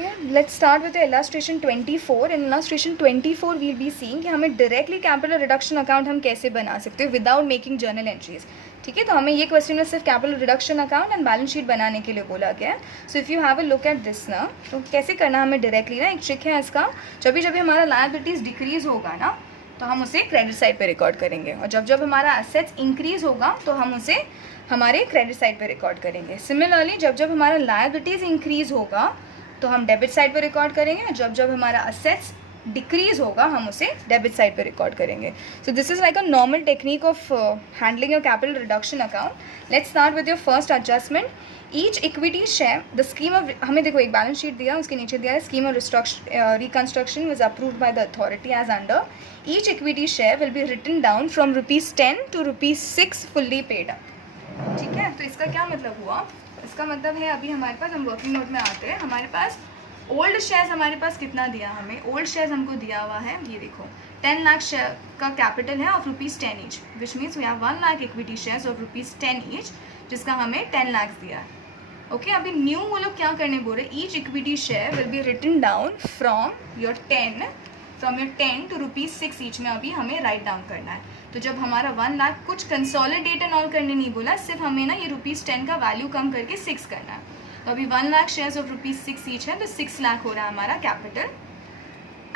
Let's start with illustration 24. In illustration 24 we'll be seeing कि हमें directly capital reduction account हम कैसे बना सकते हैं विदाउट मेकिंग जर्नल एंट्रीज. ठीक है, तो हमें ये क्वेश्चन में सिर्फ capital reduction account and balance sheet बनाने के लिए बोला गया है. So if you have a look at this ना, तो कैसे करना हमें डायरेक्टली ना, एक ट्रिक है इसका. जब भी हमारा लायबिलिटीज़ डिक्रीज होगा ना, तो हम उसे क्रेडिट साइड पे रिकॉर्ड करेंगे, और जब हमारा एसेट्स इंक्रीज होगा तो हम उसे हमारे क्रेडिट साइड पे रिकॉर्ड करेंगे. सिमिलरली जब हमारा लायबिलिटीज़ इंक्रीज होगा तो हम डेबिट साइड पे रिकॉर्ड करेंगे, और जब हमारा असेट्स डिक्रीज होगा हम उसे डेबिट साइड पे रिकॉर्ड करेंगे. So this is like a normal technique of handling your capital reduction account. Let's start with your first adjustment. Each equity share the scheme of, हमें देखो एक बैलेंस शीट दिया, उसके नीचे दिया है scheme of reconstruction was approved by the authority as under. Each equity share will be written down from ₹10 to ₹6 fully paid up. ठीक है, तो इसका क्या मतलब हुआ? इसका मतलब है अभी हमारे पास, हम वर्किंग नोट में आते हैं, हमारे पास ओल्ड शेयर्स हमारे पास कितना दिया, हमें ओल्ड शेयर्स हमको दिया हुआ है, ये देखो 10 लाख शेयर का कैपिटल है of ₹10 each, which means we have 1 lakh equity shares of ₹10 each, जिसका हमें 10 लाख दिया है. ओके, अभी न्यू वो लोग क्या करने बोल रहे, each equity share will be written down from your 10 to ₹6 each में अभी हमें राइट डाउन करना है. तो जब हमारा 1 लाख, कुछ कंसोलिडेट एंड ऑल करने नहीं बोला, सिर्फ हमें ना ये ₹10 का वैल्यू कम करके 6 करना है. तो अभी 1 लाख शेयर्स ऑफ ₹6 ईच है, तो 6 लाख हो रहा है हमारा कैपिटल.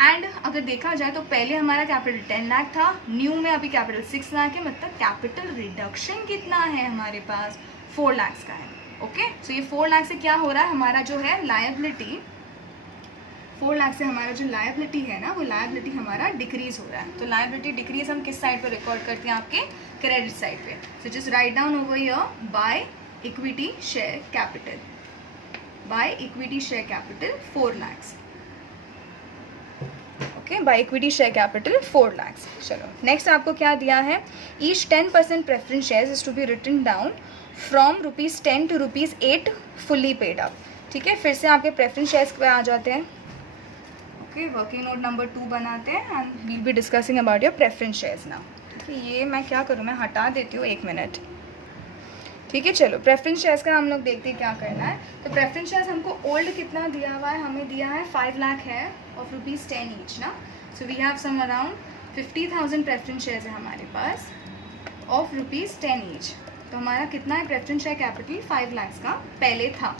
एंड अगर देखा जाए तो पहले हमारा कैपिटल 10 लाख था, न्यू में अभी कैपिटल 6 लाख है, मतलब कैपिटल रिडक्शन कितना है हमारे पास, 4 लाख का है. ओके, सो ये 4 लाख से क्या हो रहा है, हमारा जो है लायबिलिटी, 4 लाख से हमारा जो लायबिलिटी है ना, वो लायबिलिटी हमारा डिक्रीज हो रहा है. तो लायबिलिटी डिक्रीज हम किस साइड पे रिकॉर्ड करते हैं, आपके क्रेडिट साइड पे. So just write down over here by equity share capital, by equity share capital 4 lakh. Okay, by equity share capital 4 lakh. चलो नेक्स्ट आपको क्या दिया है, each 10% preference shares is to be written down from ₹10 to ₹8 fully paid up. ठीक है, फिर से आपके प्रेफरेंस शेयर्स पे आ जाते हैं. ओके, वर्किंग नोट नंबर 2 बनाते हैं and we'll be discussing about your preference shares now. ठीक है, ये मैं क्या करूँ, मैं हटा देती हूँ 1 मिनट. ठीक है, चलो प्रेफरेंस शेयर्स का हम लोग देखते हैं क्या करना है. तो प्रेफरेंस शेयर्स हमको ओल्ड कितना दिया हुआ है, हमें दिया है 5 लाख है ऑफ ₹10 ईच ना. So we have some around 50,000 preference shares है हमारे पास ऑफ ₹10 ईच. तो हमारा कितना है प्रेफरेंस शेयर कैपिटल, 5 लाख का पहले था.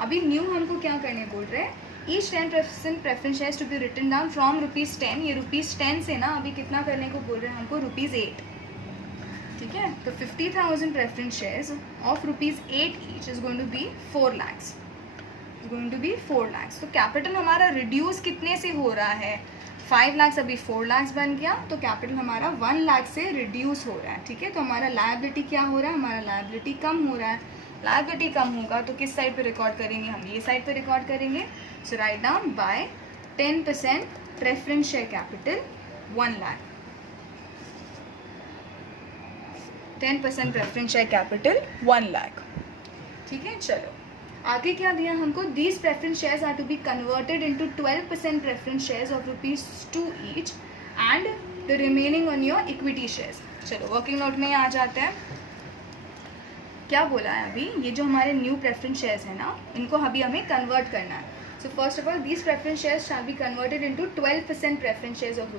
अभी न्यू हमको क्या करने बोल रहे हैं, each 10% preference shares to be written down from ₹10. ये ₹10 से ना अभी कितना करने को बोल रहे हैं हमको, ₹8. ठीक है, तो 50,000 preference shares of ₹8 each is going to be 4 lakh, going to be 4 lakh. तो कैपिटल हमारा रिड्यूस कितने से हो रहा है, 5 लाख अभी 4 लाख बन गया, तो कैपिटल हमारा 1 लाख से रिड्यूस हो रहा है. ठीक है, तो हमारा लायबिलिटी क्या हो रहा है, हमारा लायबिलिटी कम हो रहा है. लायबिलिटी कम होगा तो किस साइड पे रिकॉर्ड करेंगे, हम ये साइड पे रिकॉर्ड करेंगे. So write down by 10% preference share capital 1 lakh, 10% preference share capital 1 lakh. ठीक है, चलो आगे क्या दिया हमको, these preference shares are to be converted into 12% preference shares of ₹2 each and the remaining on your equity shares. चलो वर्किंग नोट में आ जाते हैं, क्या बोला है अभी, ये जो हमारे न्यू प्रेफरेंस शेयर्स है ना, इनको अभी हमें कन्वर्ट करना है. So first of all these preference shares shall be converted into 12% preference shares of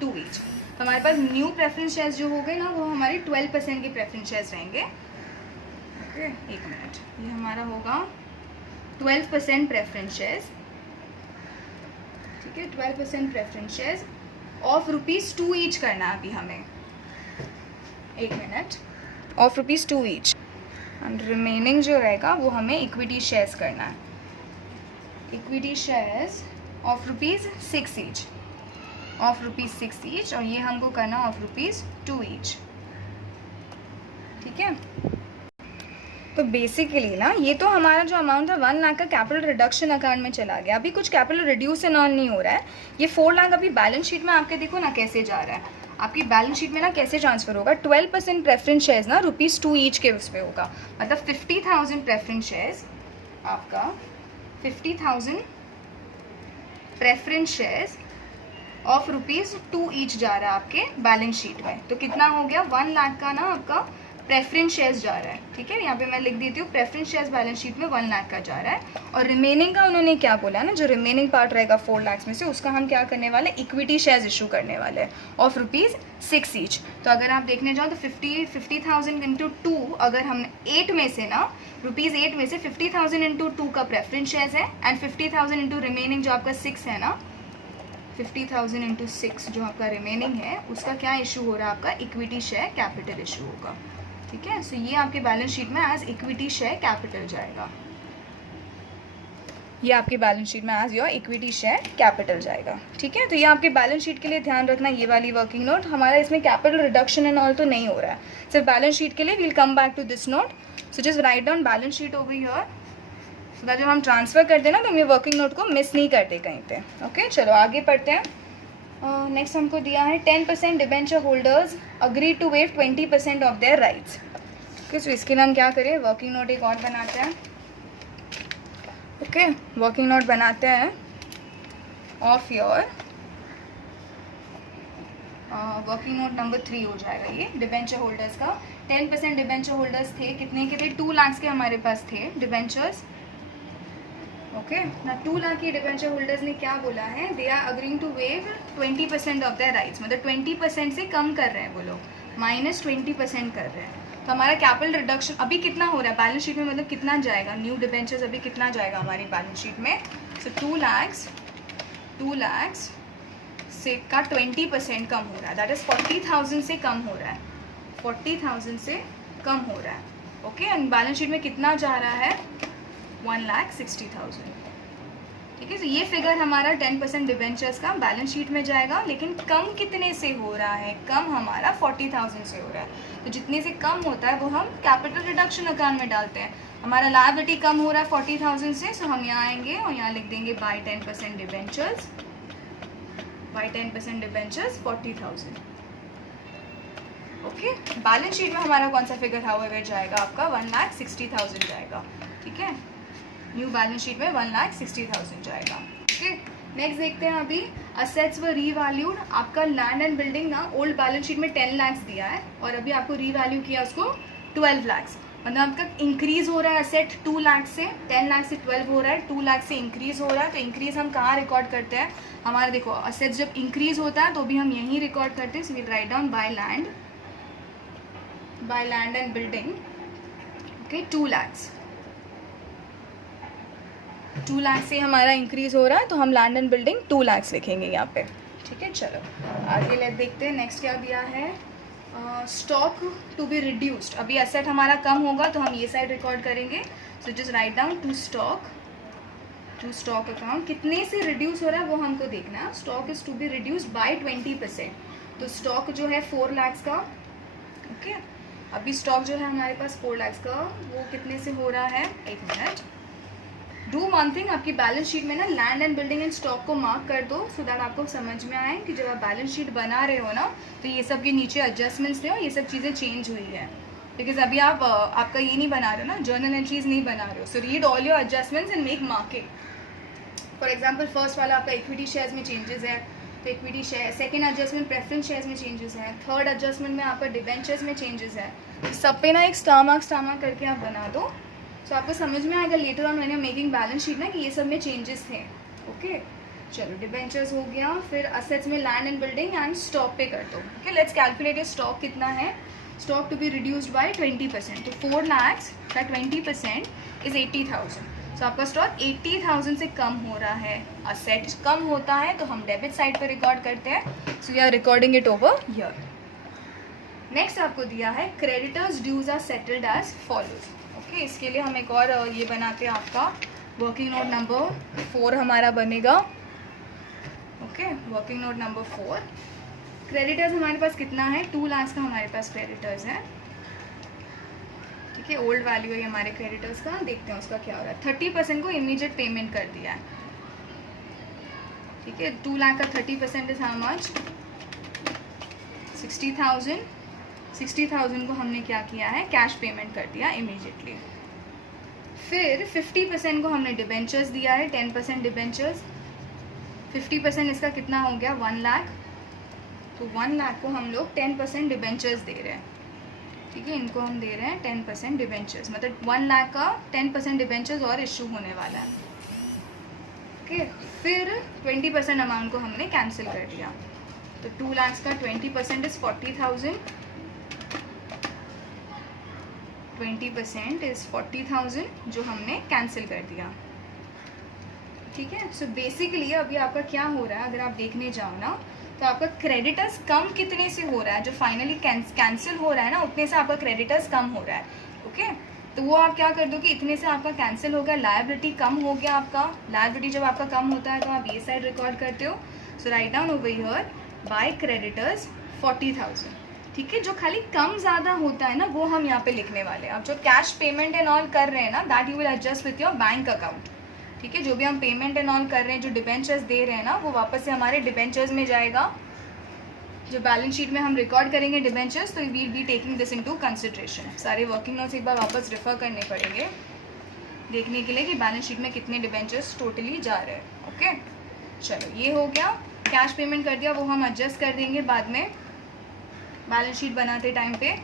₹2 each. तो हमारे पास न्यू प्रेफरेंस शेयर्स जो हो गए ना, वो हमारे 12% के प्रेफरेंस शेयर्स रहेंगे. ओके, 1 मिनट, ये हमारा होगा 12% प्रेफरेंस शेयर्स. ठीक है, 12% प्रेफरेंस शेयर्स ऑफ ₹2 ईच करना है अभी हमें. 1 minute, of ₹2 each and remaining जो रहेगा वो हमें इक्विटी शेयर्स करना है. Equity shares of ₹6 each, of ₹6 each, और ये हमको करना ऑफ ₹2 ईच. ठीक है, तो बेसिकली ना ये तो हमारा जो अमाउंट था 1 लाख का कैपिटल रिडक्शन अकाउंट में चला गया. अभी कुछ कैपिटल रिड्यूस एंड ऑल नहीं हो रहा है. ये 4 लाख अभी बैलेंस शीट में आपके देखो ना कैसे जा रहा है, आपकी बैलेंस शीट में ना कैसे ट्रांसफर होगा. 12% प्रेफरेंस शेयर्स ना ₹2 ईच के उसमें होगा, मतलब 50,000 प्रेफरेंस शेयर्स, आपका 50,000 प्रेफरेंस शेयर्स ऑफ ₹2 ईच जा रहा है आपके बैलेंस शीट में. तो कितना हो गया, 1 लाख का ना आपका प्रेफरेंस शेयर्स जा रहा है, ठीक है, यहाँ पे मैं लिख देती हूँ प्रेफरेंस शेयर्स बैलेंस शीट में 1 लाख का जा रहा है, और रिमेनिंग का उन्होंने क्या बोला ना, जो रिमेनिंग पार्ट रहेगा 4 लाख में से उसका हम क्या करने वाले, इक्विटी शेयर्स इशू करने वाले हैं ऑफ ₹6 ईच। तो अगर आप देखने जाओ तो 50,000 इंटू 2, अगर हमने 8 में से ना ₹8 में से 50,000 इंटू 2 का प्रेफरेंस शेयर्स है, एंड 50,000 इंटू रिमेनिंग जो आपका 6 है ना, 50,000 इंटू 6 जो आपका रिमेनिंग है उसका क्या इशू हो रहा है, आपका इक्विटी शेयर कैपिटल इशू होगा, ठीक है। सो ये आपके बैलेंस शीट में एज इक्विटी शेयर कैपिटल जाएगा, ये आपके बैलेंस शीट में as your equity share capital जाएगा, ठीक है। तो ये आपके बैलेंस शीट के लिए ध्यान रखना, ये वाली वर्किंग नोट हमारा इसमें कैपिटल रिडक्शन एंड ऑल तो नहीं हो रहा है, सिर्फ बैलेंस शीट के लिए। We'll come back to this note, so just write down balance sheet over here, so that जब हम ट्रांसफर कर देना तो हम ये वर्किंग नोट को मिस नहीं करते कहीं पे, ओके। चलो आगे पढ़ते हैं। नेक्स्ट हमको दिया है 10% debenture holders agree to waive 20% of their rights, okay. So इसके लिए हम क्या करें, वर्किंग नोट एक और बनाते हैं, ओके। वर्किंग नोट बनाते हैं of your working note number 3 हो जाएगा ये डिबेंचर होल्डर्स का। 10% डिबेंचर होल्डर्स थे, कितने के थे, 2 लाख के हमारे पास थे डिबेंचर्स, ओके ना। 2 लाख के डिबेंचर होल्डर्स ने क्या बोला है, they are agreeing to waive 20% of their rights, मतलब 20% से कम कर रहे हैं वो लोग, -20% कर रहे हैं। तो हमारा कैपिटल रिडक्शन अभी कितना हो रहा है बैलेंस शीट में, मतलब कितना जाएगा, न्यू डिबेंचर्स अभी कितना जाएगा हमारी बैलेंस शीट में। सो 2 लाख से का 20% कम हो रहा है, दैट इज़ 40,000 से कम हो रहा है, 40,000 से कम हो रहा है, ओके। एंड बैलेंस शीट में कितना जा रहा है, 1,60,000, ठीक है। तो ये फिगर हमारा 10% डिबेंचर्स का बैलेंस शीट में जाएगा, लेकिन कम कितने से हो रहा है, कम हमारा 40,000 से हो रहा है। तो जितने से कम होता है वो हम कैपिटल रिडक्शन अकाउंट में डालते हैं। हमारा लायबिलिटी कम हो रहा है 40,000 से, सो हम यहाँ आएंगे और यहाँ लिख देंगे by 10% debentures, by 10% debentures 40,000, okay. Balance sheet में हमारा कौन सा फिगर हाउएवर जाएगा, आपका 1,60,000 जाएगा, ठीक है। न्यू बैलेंस शीट में 1,60,000 जाएगा, ओके। नेक्स्ट देखते हैं अभी असेट्स व रीवैल्यूड। आपका लैंड एंड बिल्डिंग ना ओल्ड बैलेंस शीट में 10 लाख दिया है और अभी आपको रीवैल्यू किया उसको 12 लाख, मतलब आपका इंक्रीज हो रहा है असेट 2 लाख से, 10 लाख से 12 हो रहा है, 2 लाख से इंक्रीज हो रहा है। तो इंक्रीज हम कहाँ रिकॉर्ड करते हैं, हमारा देखो असेट्स जब इंक्रीज होता है तो भी हम यहीं रिकॉर्ड करते हैं। So we write down by land and building, okay, 2 lakh से हमारा इंक्रीज हो रहा है तो हम लैंड एंड बिल्डिंग 2 लाख लिखेंगे यहाँ पे, ठीक है। चलो आगे ले देखते हैं, नेक्स्ट क्या दिया है, स्टॉक टू बी रिड्यूस्ड। अभी एसेट हमारा कम होगा तो हम ये साइड रिकॉर्ड करेंगे। So just write down to stock account, कितने से रिड्यूस हो रहा है वो हमको देखना है। Stock is to be reduced by 20%, तो स्टॉक जो है 4 लाख का, ओके। अभी स्टॉक जो है हमारे पास 4 लाख का, वो कितने से हो रहा है, एक मिनट, डू वन थिंग, आपकी बैलेंस शीट में ना land and building and stock को मार्क कर दो, सो दैट आपको समझ में आए कि जब आप बैलेंस शीट बना रहे हो ना तो ये सब के नीचे एडजस्टमेंट्स थे और ये सब चीज़ें चेंज हुई है, बिकॉज अभी आप आपका ये नहीं बना रहे हो ना, जर्नल एंट्रीज नहीं बना रहे हो। So read all your adjustments and make marking. For example first वाला आपका इक्विटी शेयर्स में चेंजेस है तो equity share, second adjustment preference shares में चेंजेस है, थर्ड एडजस्टमेंट में आपका डिबेंचर्स में चेंजेस है। तो सब पे ना एक स्टार मार्क करके आप बना दो, तो आपको समझ में आएगा later on when you are making balance sheet ना कि ये सब में चेंजेस थे, ओके। चलो डिबेंचर्स हो गया, फिर असेट्स में land and building and stock पे कर दो, okay. Let's calculate your stock कितना है, stock to be reduced by 20%, तो 4 लाख का 20% इज 80,000। तो आपका स्टॉक 80,000 से कम हो रहा है, असेट कम होता है तो हम डेबिट साइड पर रिकॉर्ड करते हैं, so we are recording it over here. Next आपको दिया है creditors dues are settled as follows, okay. इसके लिए हम एक और ये बनाते हैं, आपका वर्किंग नोट नंबर 4 हमारा बनेगा, okay. Working note number 4, creditors हमारे पास कितना है, 2 लाख का हमारे पास क्रेडिटर्स है, ठीक है। ओल्ड वैल्यू है हमारे क्रेडिटर्स का, देखते हैं उसका क्या हो रहा है। 30% को इमीडिएट पेमेंट कर दिया है, ठीक है। 2 लाख का 30% इज हाउ मच, 60,000। 60,000 को हमने क्या किया है, कैश पेमेंट कर दिया इमीडिएटली। फिर 50% को हमने डिबेंचर्स दिया है, 10% डिबेंचर्स, 50% इसका कितना हो गया, 1 लाख। तो 1 लाख को हम लोग 10% डिबेंचर्स दे रहे हैं, ठीक है, इनको हम दे रहे हैं 10% डिबेंचर्स, मतलब 1 लाख का 10% डिबेंचर्स और इशू होने वाला है। ओके, फिर 20% अमाउंट को हमने कैंसिल कर दिया, तो 2 लाख का 20% इज़ 40,000, 20% इज़ 40,000 जो हमने कैंसिल कर दिया। ठीक है, सो बेसिकली अभी आपका क्या हो रहा है, अगर आप देखने जाओ ना तो आपका क्रेडिटर्स कम कितने से हो रहा है, जो फाइनली कैंसिल हो रहा है ना उतने से आपका क्रेडिटर्स कम हो रहा है। ओके, तो वो आप क्या कर दो कि इतने से आपका कैंसिल हो गया, लायबिलिटी कम हो गया आपका। लायबिलिटी जब आपका कम होता है तो आप ये साइड रिकॉर्ड करते हो, so write down over here by creditors 40,000। ठीक है, जो खाली कम ज़्यादा होता है ना वो हम यहाँ पे लिखने वाले हैं। अब जो कैश पेमेंट एंड ऑल कर रहे हैं ना, that you will adjust with your bank account. ठीक है, जो भी हम पेमेंट एंड ऑल कर रहे हैं, जो डिबेंचर्स दे रहे हैं ना, वो वापस से हमारे डिबेंचर्स में जाएगा। जो बैलेंस शीट में हम रिकॉर्ड करेंगे डिबेंचर्स, तो we'll be taking this into consideration. सारे वर्किंग नोट्स एक बार वापस रेफर करने पड़ेंगे देखने के लिए कि बैलेंस शीट में कितने डिबेंचर्स टोटली जा रहे हैं। ओके, चलो ये हो गया, कैश पेमेंट कर दिया, वो हम एडजस्ट कर देंगे बाद में बैलेंस शीट बनाते टाइम पे।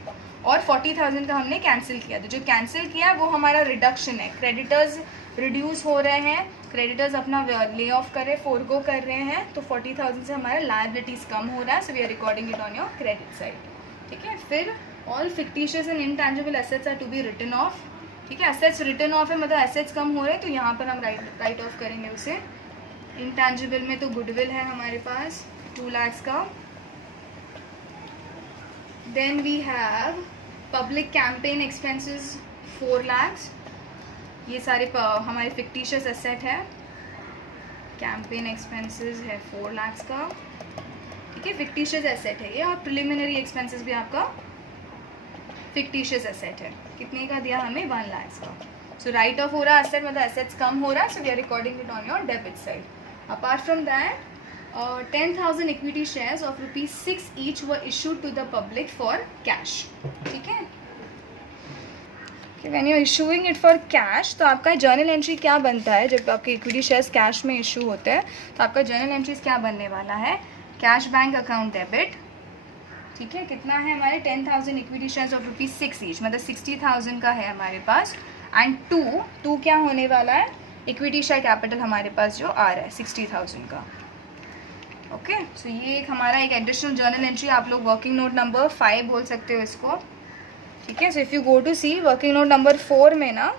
और 40,000 का हमने कैंसिल किया, तो जो कैंसिल किया वो हमारा रिडक्शन है। क्रेडिटर्स रिड्यूस हो रहे हैं, क्रेडिटर्स अपना ले ऑफ कर रहे, फोरगो कर रहे हैं, तो 40,000 से हमारा लायबिलिटीज़ कम हो रहा है, so we are recording it on your credit side. ठीक है, फिर all fictitious and intangible assets are to be written off. ठीक है, एसेट्स रिटन ऑफ है, मतलब एसेट्स कम हो रहे हैं, तो यहाँ पर हम राइट ऑफ करेंगे उसे। इनटैंजिबल में तो गुडविल है हमारे पास 2 लाख का। Then we have public campaign expenses 4 lakh. ये सारे हमारे फिक्टिशियस एसेट है। कैंपेन एक्सपेंसेस है 4 लाख का। ठीक है, फिक्टिशियस एसेट है ये, और प्रिलिमिनरी एक्सपेंसेस भी आपका फिक्टिशियस एसेट है। कितने का दिया हमें? 1 लाख का। सो राइट ऑफ हो रहा है एसेट, मतलब एसेट्स कम हो रहा है, so we are recording it on your debit side. Apart from that 10,000 equity shares of ₹6 each were issued to the public for cash. ठीक है, when you issuing it for cash, तो आपका journal entry क्या बनता है जब आपके equity shares cash में इशू होते हैं, तो आपका जर्नल एंट्रीज क्या बनने वाला है? Cash bank account debit. ठीक है, कितना है हमारे? 10,000 इक्विटी शेयर्स ऑफ ₹6 ईच, मतलब 60,000 का है हमारे पास। एंड टू क्या होने वाला है? इक्विटी शेयर कैपिटल हमारे पास जो आ रहा है 60,000 का। ओके, सो ये एक हमारा एक एडिशनल जर्नल एंट्री, आप लोग वर्किंग नोट नंबर 5 बोल सकते हो इसको। ठीक है, so if you go to see working note number 4 में ना,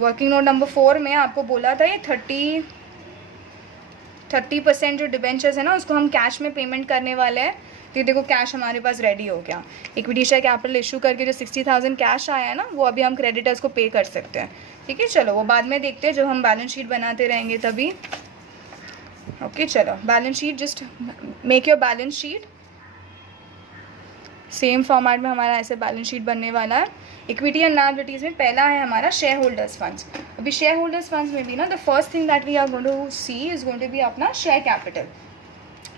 वर्किंग नोट नंबर 4 में आपको बोला था ये 30% जो डिबेंचर्स है ना उसको हम कैश में पेमेंट करने वाले हैं। तो देखो कैश हमारे पास रेडी हो गया। इक्विटी शेयर कैपिटल इशू करके जो 60,000 कैश आया है ना, वो अभी हम क्रेडिटर्स को पे कर सकते हैं। ठीक है, चलो वो बाद में देखते हैं जब हम बैलेंस शीट बनाते रहेंगे तभी। ओके, चलो balance sheet, just make your balance sheet. Same format में हमारा ऐसे बैलेंस शीट बनने वाला है। इक्विटी एंड लायबिलिटीज़ में पहला है हमारा शेयर होल्डर्स फंड्स। अभी शेयर होल्डर्स फंड्स में भी ना the first thing that we are going to see is going to be अपना शेयर कैपिटल।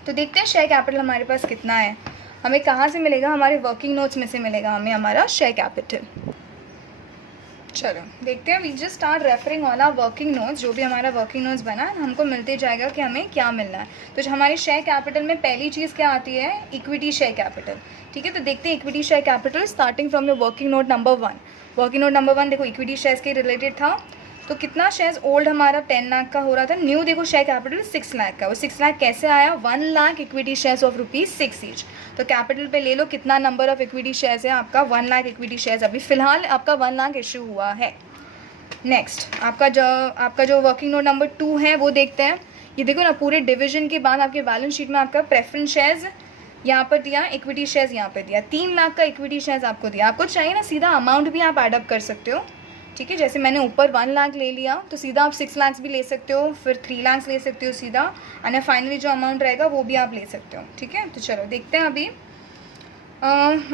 तो देखते हैं शेयर कैपिटल हमारे पास कितना है, हमें कहाँ से मिलेगा? हमारे वर्किंग नोट्स में से मिलेगा हमें हमारा शेयर कैपिटल। चलो देखते हैं, we just start referring all our working notes. जो भी हमारा वर्किंग नोट्स बना है हमको मिलते जाएगा कि हमें क्या मिलना है। तो जो हमारे शेयर कैपिटल में पहली चीज़ क्या आती है? Equity share capital. ठीक है, तो देखते हैं equity share capital starting from your working note number 1। Working note number 1 देखो इक्विटी शेयर्स के रिलेटेड था, तो कितना शेयर्स ओल्ड हमारा 10 लाख का हो रहा था, न्यू देखो शेयर कैपिटल 6 लाख का। वो 6 लाख कैसे आया? 1 lakh equity shares of ₹6 each. तो कैपिटल पे ले लो कितना नंबर ऑफ इक्विटी शेयर्स है आपका? 1 लाख इक्विटी शेयर्स अभी फिलहाल आपका 1 लाख इशू हुआ है। नेक्स्ट आपका जो वर्किंग नोट नंबर 2 है वो देखते हैं। ये देखो ना, पूरे डिवीजन के बाद आपके बैलेंस शीट में आपका प्रेफरेंस शेयर्स यहाँ पर दिया, इक्विटी शेयर्स यहाँ पर दिया, 3 लाख का इक्विटी शेयर्स आपको दिया। आपको चाहिए ना सीधा अमाउंट भी आप एडअप कर सकते हो। ठीक है, जैसे मैंने ऊपर 1 लाख ले लिया तो सीधा आप 6 लाख भी ले सकते हो, फिर 3 लाख ले सकते हो सीधा, और फाइनली जो अमाउंट रहेगा वो भी आप ले सकते हो। ठीक है, तो चलो देखते हैं अभी।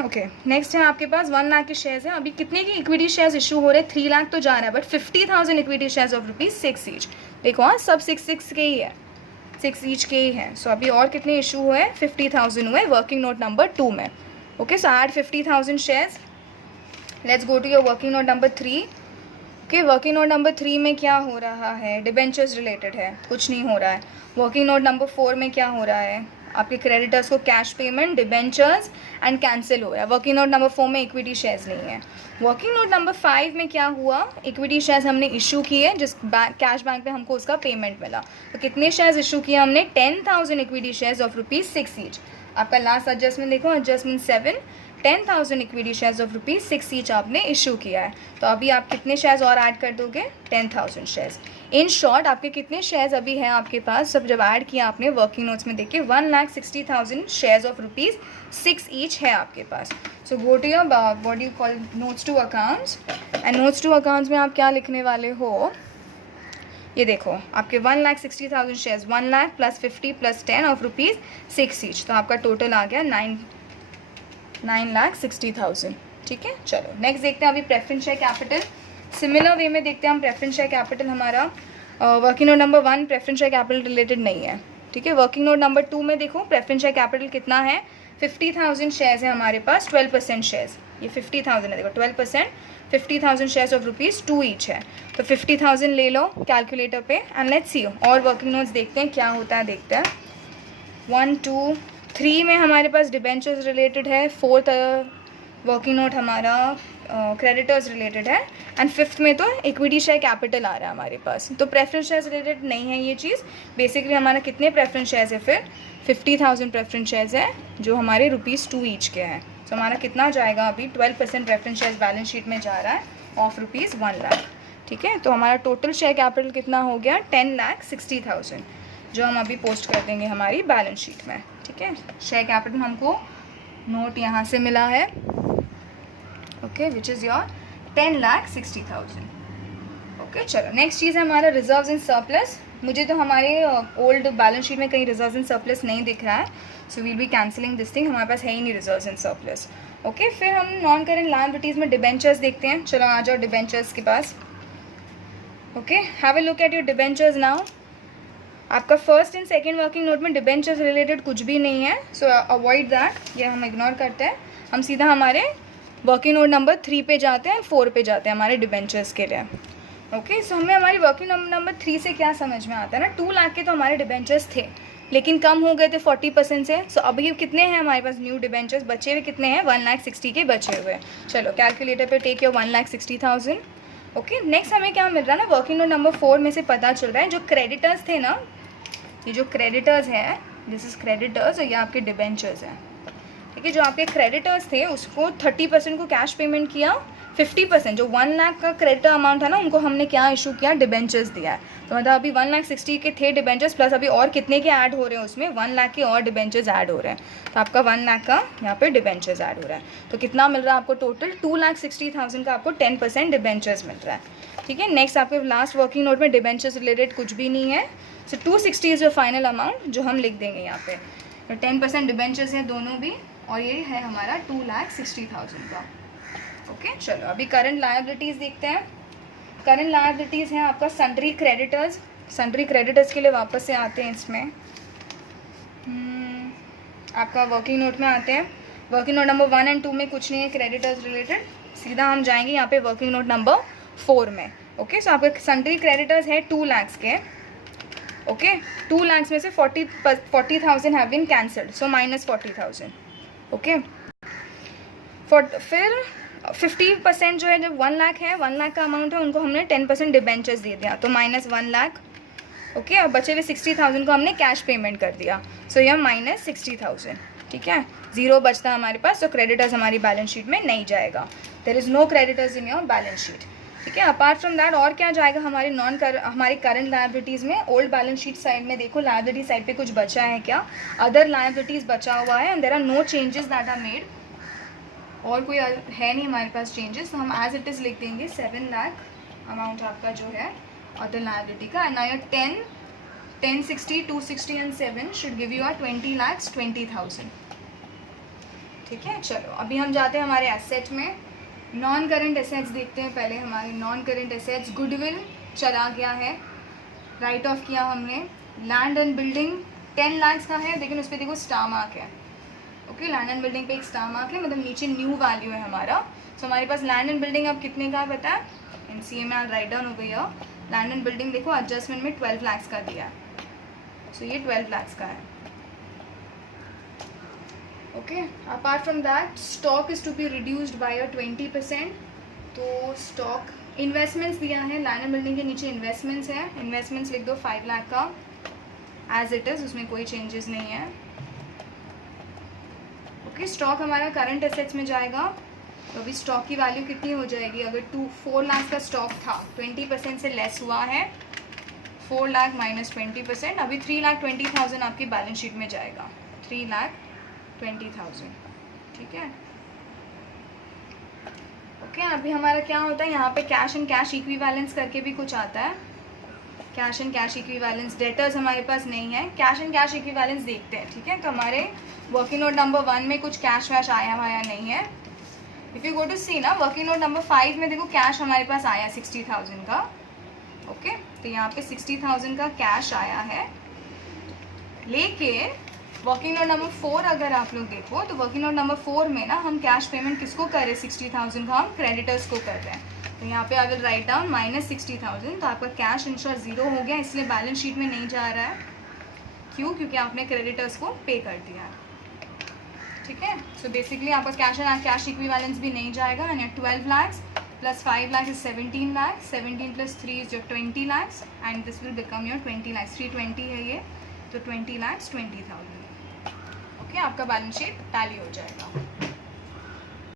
ओके, नेक्स्ट है आपके पास 1 लाख के शेयर्स हैं। अभी कितने की इक्विटी शेयर्स इशू हो रहे हैं? 3 लाख तो जा रहा है, but 50,000 equity shares of ₹6 each. देखो हाँ, सब 6 के ही है, 6 ईच के ही है। सो अभी और कितने इशू हुए? 50,000 हुए वर्किंग नोट नंबर 2 में। Okay, so add 50,000 shares. Let's go to your working note number 3। Okay, working note number 3 में क्या हो रहा है? डिबेंचर्स रिलेटेड है, कुछ नहीं हो रहा है। वर्किंग नोट नंबर 4 में क्या हो रहा है? आपके क्रेडिटर्स को cash payment, debentures and cancel हो रहा है। वर्किंग नोट नंबर 4 में इक्विटी शेयर्स नहीं है। वर्किंग नोट नंबर 5 में क्या हुआ, इक्विटी शेयर्स हमने इशू किए जिस कैश बैंक पे हमको उसका पेमेंट मिला। तो कितने शेयर्स इशू किए हमने, 10,000 इक्विटी शेयर्स ऑफ ₹6 ईच। आपका लास्ट एडजस्टमेंट देखो, adjustment 7, 10,000 equity shares of ₹6 each आपने इशू किया है। तो अभी आप कितने शेयर्स और ऐड कर दोगे, 10,000 शेयर्स। इन शॉर्ट आपके कितने शेयर्स अभी हैं आपके पास, सब जब ऐड किया आपने वर्किंग नोट्स में देखिए 1,60,000 शेयर्स ऑफ ₹6 ईच है आपके पास। So go to your what you call notes to accounts, and notes to accounts में आप क्या लिखने वाले हो, ये देखो आपके 1,60,000 shares, 1 lakh plus 50 plus 10 of ₹6 each. तो आपका टोटल आ गया 9,60,000। ठीक है, चलो नेक्स्ट देखते हैं अभी preference share capital. Similar way में देखते हैं हम प्रेफरेंस शेयर कैपिटल हमारा। Working note number 1 preference share capital related नहीं है। ठीक है, वर्किंग नोट नंबर 2 में देखो प्रेफरेंस शेयर कैपिटल कितना है, 50,000 शेयर्स है हमारे पास, 12% शेयर्स, ये 50,000 है देखो, 12%, 50,000 शेयर्स ऑफ ₹2 ईच है। तो 50,000 ले लो कैलकुलेटर पे एंड लेट्स सी। और वर्किंग नोट्स देखते हैं क्या होता है, देखते हैं। 1, 2, 3 में हमारे पास डिबेंचर्स रिलेटेड है, 4th वर्किंग नोट हमारा क्रेडिटर्स रिलेटेड है, एंड 5th में तो इक्विटी शेयर कैपिटल आ रहा है हमारे पास। तो प्रेफरेंस शेयर्स रिलेटेड नहीं है ये चीज़। बेसिकली हमारा कितने प्रेफरेंस शेयर्स है फिर, 50,000 प्रेफरेंस शेयर्स है जो हमारे ₹2 ईच के हैं। तो हमारा कितना जाएगा अभी, 12% प्रेफरेंस शेयर्स बैलेंस शीट में जा रहा है ऑफ ₹1 लाख। ठीक है, तो हमारा टोटल शेयर कैपिटल कितना हो गया, 10,60,000, जो हम अभी पोस्ट कर देंगे हमारी बैलेंस शीट में। ठीक है, शेयर कैपिटल हमको नोट यहाँ से मिला है, okay, which is your 10,60,000। Okay, चलो नेक्स्ट चीज़ है हमारा रिजर्व्स एंड सरप्लस। मुझे तो हमारे ओल्ड बैलेंस शीट में कहीं रिजर्व्स एंड सरप्लस नहीं दिख रहा है, so we'll be cancelling this thing, हमारे पास है ही नहीं रिजर्व्स एंड सरप्लस। ओके, फिर हम नॉन करेंट लायबिलिटीज़ में डिबेंचर्स देखते हैं। चलो आ जाओ डिबेंचर्स के पास। Okay, have a look at your debentures now. आपका first and second working note में डिबेंचर्स रिलेटेड कुछ भी नहीं है, सो अवॉइड दैट, ये हम इग्नोर करते हैं। हम सीधा हमारे वर्किंग नोट नंबर 3 पे जाते हैं, 4 पे जाते हैं हमारे डिबेंचर्स के लिए। ओके, सो हमें हमारी वर्किंग नंबर 3 से क्या समझ में आता है ना, 2 लाख के तो हमारे डिबेंचर्स थे लेकिन कम हो गए थे 40% से। सो अभी कितने हैं हमारे पास न्यू डिबेंचर्स बचे हुए, कितने हैं, 1,60,000 के बचे हुए। चलो कैलकुलेटर पे टेक योर 1,60,000। ओके, नेक्स्ट हमें क्या मिल रहा है ना, वर्किंग नोट नंबर 4 में से पता चल रहा है जो क्रेडिटर्स थे ना, ये जो क्रेडिटर्स हैं, दिस इज क्रेडिटर्स और ये आपके डिबेंचर्स हैं। ठीक है, जो आपके क्रेडिटर्स थे उसको 30% को कैश पेमेंट किया, 50% जो 1 लाख का क्रेडिटर अमाउंट है ना उनको हमने क्या इशू किया, डिबेंचर्स दिया है। तो मतलब अभी 1,60,000 के थे डिबेंचर्स, प्लस अभी और कितने के ऐड हो रहे हैं उसमें, 1 लाख के और डिबेंचर्स ऐड हो रहे हैं। तो आपका 1 लाख का यहाँ पे डिबेंचर्स ऐड हो रहा है। तो कितना मिल रहा है आपको टोटल, 2,60,000 का आपको 10% डिबेंचर्स मिल रहा है। ठीक है, नेक्स्ट आपके लास्ट वर्किंग नोट में डिबेंचर्स रिलेटेड कुछ भी नहीं है। सो 260 इज़ योर फाइनल अमाउंट जो हम लिख देंगे यहाँ पे। तो 10% डिबेंचर्स हैं दोनों भी, और ये है हमारा 2,60,000 का। ओके, चलो अभी करंट लायबिलिटीज़ देखते हैं। करंट लायबिलिटीज़ हैं आपका सन्ड्री क्रेडिटर्स। सन्ड्री क्रेडिटर्स के लिए वापस से आते हैं इसमें, आपका वर्किंग नोट में आते हैं। वर्किंग नोट नंबर 1 एंड 2 में कुछ नहीं है क्रेडिटर्स रिलेटेड, सीधा हम जाएंगे यहाँ पे वर्किंग नोट नंबर 4 में। ओके, सो आपके सन्ड्री क्रेडिटर्स है 2 लाख के। ओके, 2 लाख में से 40,000 have been cancelled, so minus 40,000। Okay, फिर 50% जो है, जब 1 लाख है, 1 लाख का अमाउंट है, उनको हमने 10% डिबेंचर्स दे दिया, तो माइनस 1 लाख। ओके, और बचे हुए 60,000 को हमने कैश पेमेंट कर दिया, सो यह माइनस 60,000। ठीक है, 0 बचता है हमारे पास, तो क्रेडिटर्स हमारी बैलेंस शीट में नहीं जाएगा। There is no creditors in your balance sheet. ठीक है, अपार्ट फ्रॉम दैट और क्या जाएगा हमारे हमारी करंट लायबिलिटीज़ में। ओल्ड बैलेंस शीट साइड में देखो, लायबिलिटी साइड पे कुछ बचा है क्या, अदर लायबिलिटीज़ बचा हुआ है, and there are no changes that are made, और कोई है नहीं हमारे पास चेंजेस, तो हम एज इट इज़ लिख देंगे 7 लाख अमाउंट आपका जो है अदर लायबिलिटी का। And now 10, 60, 260 and 7 should give you 20,20,000। ठीक है, चलो अभी हम जाते हैं हमारे एसेट में। नॉन करेंट एसेट्स देखते हैं पहले। हमारे नॉन करेंट एसेट्स, गुडविल चला गया है, राइट ऑफ किया हमने। लैंड एंड बिल्डिंग 10 लाख का है, लेकिन उस पर देखो स्टार मार्क है। ओके, लैंड एंड बिल्डिंग पे एक स्टार मार्क है, मतलब नीचे न्यू वैल्यू है हमारा। सो हमारे पास लैंड एंड बिल्डिंग अब कितने का पता है, NCA में राइट डाउन हो गई है। लैंड एंड बिल्डिंग देखो एडजस्टमेंट में 12 लाख का दिया है, सो ये 12 लाख का है। Okay, apart from that stock is to be reduced by a 20%. तो स्टॉक इन्वेस्टमेंट्स दिया है, लैंड एंड बिल्डिंग के नीचे इन्वेस्टमेंट्स है, इन्वेस्टमेंट्स लिख दो 5 लाख का एज इट इज़, उसमें कोई चेंजेस नहीं है. ओके, स्टॉक हमारा करंट एसेट्स में जाएगा. तो अभी स्टॉक की वैल्यू कितनी हो जाएगी, अगर 4 लाख का स्टॉक था 20% से लेस हुआ है, 4 लाख माइनस 20%, अभी 3,20,000 आपकी बैलेंस शीट में जाएगा, 3,20,000. ठीक है. ओके, अभी हमारा क्या होता है यहाँ पे, कैश एंड कैश इक्विवेलेंस करके भी कुछ आता है. Cash and cash equivalence, debtors हमारे पास नहीं है, कैश एंड कैश इक्विवेलेंस देखते हैं. ठीक है, तो हमारे वर्किंग नोट नंबर 1 में कुछ कैश वैश आया वाया नहीं है. इफ़ यू गो टू सी ना, वर्किंग नोट नंबर 5 में देखो कैश हमारे पास आया 60,000 का. ओके, तो यहाँ पे 60,000 का कैश आया है. लेकिन वर्किंग नोट नंबर 4 अगर आप लोग देखो, तो वर्किंग नोट नंबर 4 में ना हम कैश पेमेंट किसको कर रहे हैं, 60,000 का हम क्रेडिटर्स को कर रहे हैं. तो यहाँ पे I will write down minus 60,000. तो आपका कैश इंश्योर 0 हो गया, इसलिए बैलेंस शीट में नहीं जा रहा है. क्यों, क्योंकि आपने क्रेडिटर्स को पे कर दिया है. ठीक है, सो बेसिकली आपका कैश एंड कैश इक्विवेलेंस भी नहीं जाएगा. And 12 lakhs plus 5 lakh is 17 lakhs, 17 plus 3 is your 20 lakhs, and this will become your 20 lakhs. 320 है ये, तो 20 lakhs 20,000. ओके, आपका बैलेंस शीट टैली हो जाएगा.